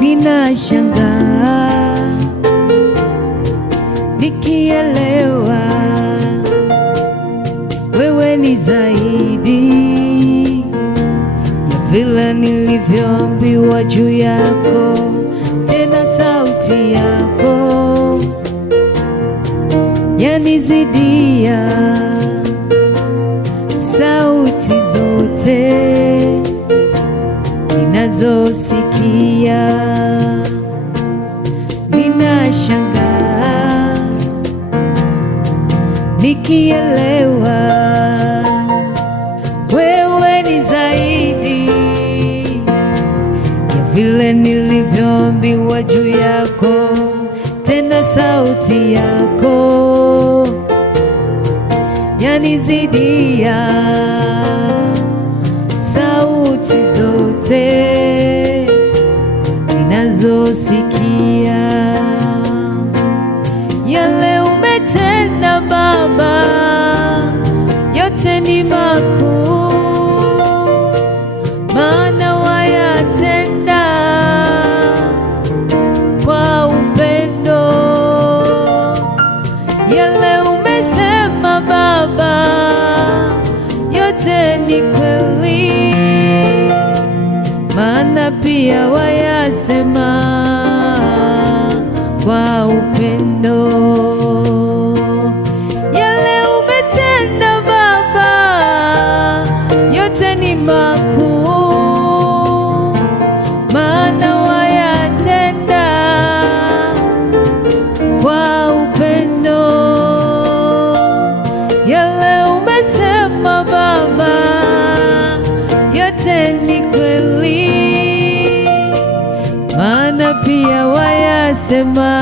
ninashangaa nikielewa wewe ni zaidi ya vile nilivyoambiwa juu yako, tena sauti yako yanizidia sauti zote ninazosikia. Ninashangaa nikielewa wewe ni zaidi ya vile nilivyoambiwa juu yako, tena sauti yako yanizidia sauti zote ninazosikia. Yale umetenda Baba yote ni makuu, maana wayatenda kwa upendo. Yale umesema Baba yote ni kweli, maana pia wayasema kwa upendo. Yale umetenda Baba yote ni makuu, maana wayatenda kwa upendo. Yale umesema Baba yote ni kweli, maana pia wayasema